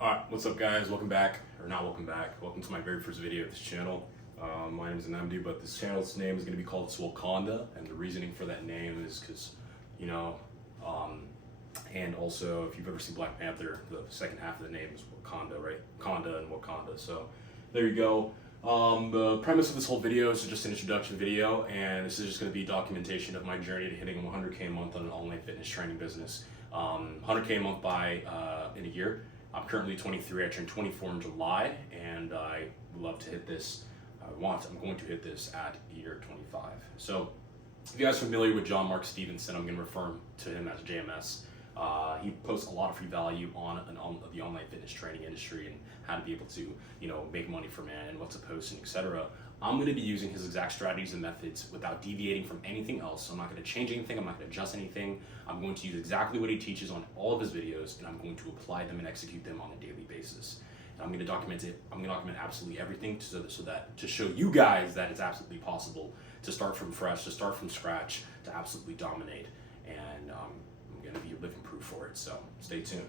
Alright, what's up guys? Welcome back, or not welcome back. Welcome to my very first video of this channel. My name is Anamdi, but this channel's name is going to be called Swakanda, and the reasoning for that name is because, and also if you've ever seen Black Panther, the second half of the name is Wakanda, right? Kanda and Wakanda, so there you go. The premise of this whole video is just an introduction video, and this is just going to be documentation of my journey to hitting 100K a month on an online fitness training business. 100K a month in a year. I'm currently 23. I turned 24 in July, and I would love to hit this. I'm going to hit this at year 25. So, if you guys are familiar with John Mark Stevenson, I'm going to refer to him as JMS. He posts a lot of free value on the online fitness training industry and how to be able to, make money from it and what to post and etc. I'm going to be using his exact strategies and methods without deviating from anything else. So I'm not going to change anything. I'm not going to adjust anything. I'm going to use exactly what he teaches on all of his videos, and I'm going to apply them and execute them on a daily basis. And I'm going to document it. I'm going to document absolutely everything so that to show you guys that it's absolutely possible to start from fresh, to start from scratch, to absolutely dominate. And I'm going to be living proof for it. So stay tuned.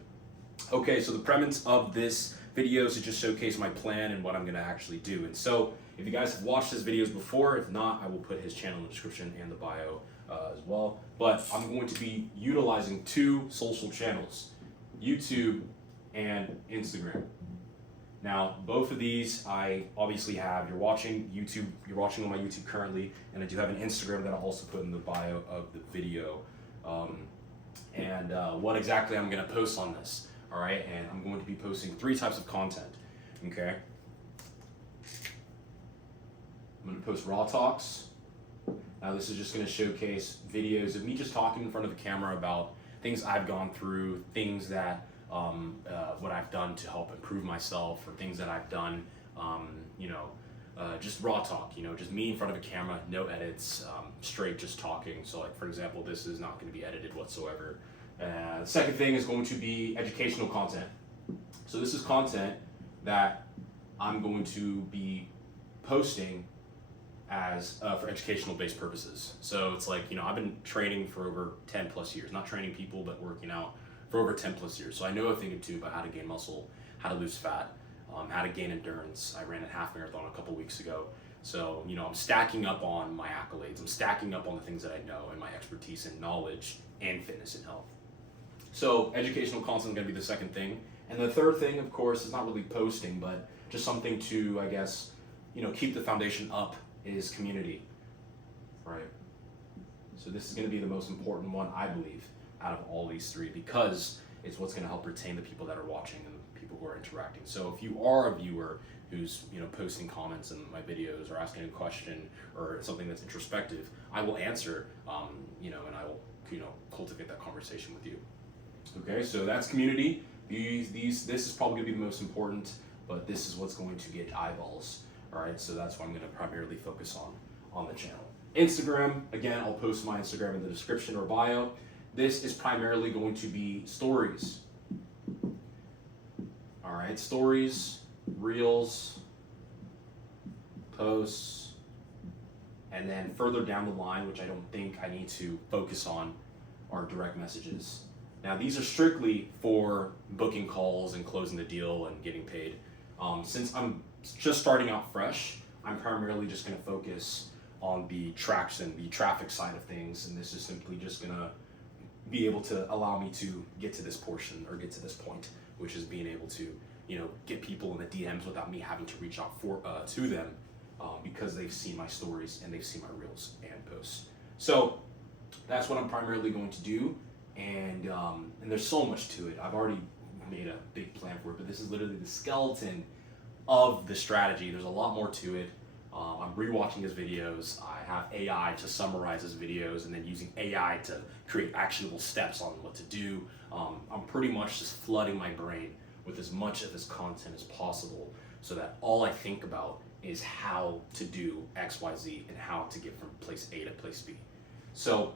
Okay, so the premise of this video is to just showcase my plan and what I'm going to actually do. And so if you guys have watched his videos before, if not, I will put his channel in the description and the bio as well. But I'm going to be utilizing two social channels, YouTube and Instagram. Now, both of these I obviously have. You're watching on my YouTube currently, and I do have an Instagram that I'll also put in the bio of the video. What exactly I'm going to post on this. All right, and I'm going to be posting 3 types of content, okay? I'm going to post raw talks. Now this is just going to showcase videos of me just talking in front of the camera about things I've gone through, things that, what I've done to help improve myself, or things that I've done, just raw talk, just me in front of a camera, no edits, straight just talking. So like, for example, this is not going to be edited whatsoever. The second thing is going to be educational content. So this is content that I'm going to be posting as for educational based purposes. So it's like, I've been training for over 10 plus years, not training people, but working out for over 10 plus years. So I know a thing or two about how to gain muscle, how to lose fat, how to gain endurance. I ran a half marathon a couple weeks ago. So, I'm stacking up on my accolades. I'm stacking up on the things that I know and my expertise and knowledge and fitness and health. So educational content is going to be the second thing. And the third thing, of course, is not really posting, but just something to, I guess, keep the foundation up, is community, right? So this is going to be the most important one, I believe, out of all these 3, because it's what's going to help retain the people that are watching and the people who are interacting. So if you are a viewer who's, posting comments in my videos or asking a question or something that's introspective, I will answer, and I will, cultivate that conversation with you. Okay, so that's community. This is probably going to be the most important, but this is what's going to get eyeballs. All right, so that's what I'm going to primarily focus on the channel. Instagram, again, I'll post my Instagram in the description or bio. This is primarily going to be stories. All right, stories, reels, posts, and then further down the line, which I don't think I need to focus on, are direct messages. Now these are strictly for booking calls and closing the deal and getting paid. Since I'm just starting out fresh, I'm primarily just going to focus on the traction, the traffic side of things, and this is simply just going to be able to allow me to get to this portion or get to this point, which is being able to, get people in the DMs without me having to reach out to them because they've seen my stories and they've seen my reels and posts. So that's what I'm primarily going to do. And there's so much to it. I've already made a big plan for it, but this is literally the skeleton of the strategy. There's a lot more to it. I'm rewatching his videos. I have AI to summarize his videos, and then using AI to create actionable steps on what to do. I'm pretty much just flooding my brain with as much of his content as possible, so that all I think about is how to do X, Y, Z, and how to get from place A to place B. So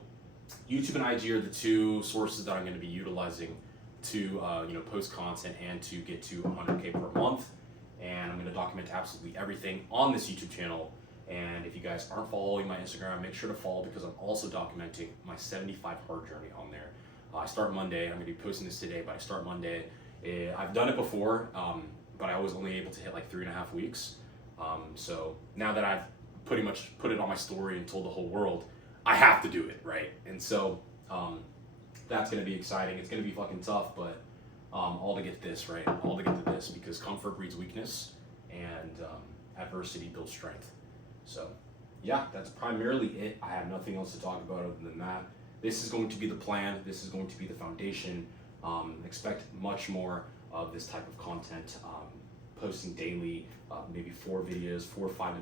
YouTube and IG are the 2 sources that I'm going to be utilizing to post content and to get to 100K per month. And I'm going to document absolutely everything on this YouTube channel. And if you guys aren't following my Instagram, make sure to follow, because I'm also documenting my 75 hard journey on there. I start Monday. I'm going to be posting this today, but I start Monday. I've done it before, but I was only able to hit like 3.5 weeks. So now that I've pretty much put it on my story and told the whole world, I have to do it, right? And so that's gonna be exciting. It's gonna be fucking tough, but all to get this, right? All to get to this, because comfort breeds weakness, and adversity builds strength. So yeah, that's primarily it. I have nothing else to talk about other than that. This is going to be the plan. This is going to be the foundation. Expect much more of this type of content. Posting daily, maybe 4 to 5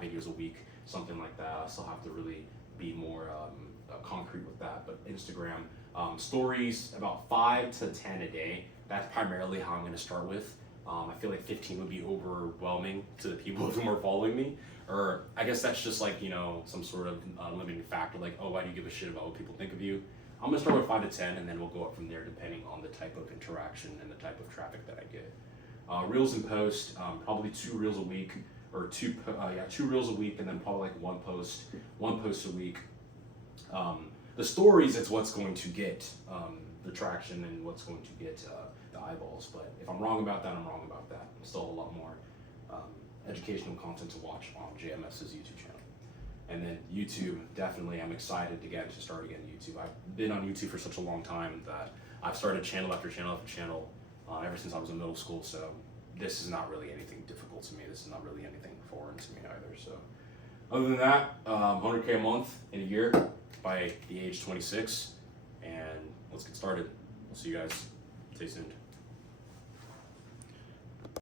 videos a week, something like that. I still have to really be more concrete with that. But Instagram stories, about 5 to 10 a day. That's primarily how I'm going to start with. I feel like 15 would be overwhelming to the people who are following me. Or I guess that's just like, you know, some sort of limiting factor, like, oh, why do you give a shit about what people think of you? I'm gonna start with 5 to 10, and then we'll go up from there depending on the type of interaction and the type of traffic that I get. Reels and post, probably 2 reels a week, or 2 reels a week, and then probably like one post a week. The stories, it's what's going to get the traction and what's going to get the eyeballs. But if I'm wrong about that, I'm wrong about that. Still a lot more educational content to watch on JMS's YouTube channel. And then YouTube, definitely, I'm excited again to start again YouTube. I've been on YouTube for such a long time that I've started channel after channel after channel ever since I was in middle school. So this is not really anything difficult to me. This is not really anything foreign to me either. So other than that, 100K a month in a year by the age 26, and let's get started. We'll see you guys. Stay tuned.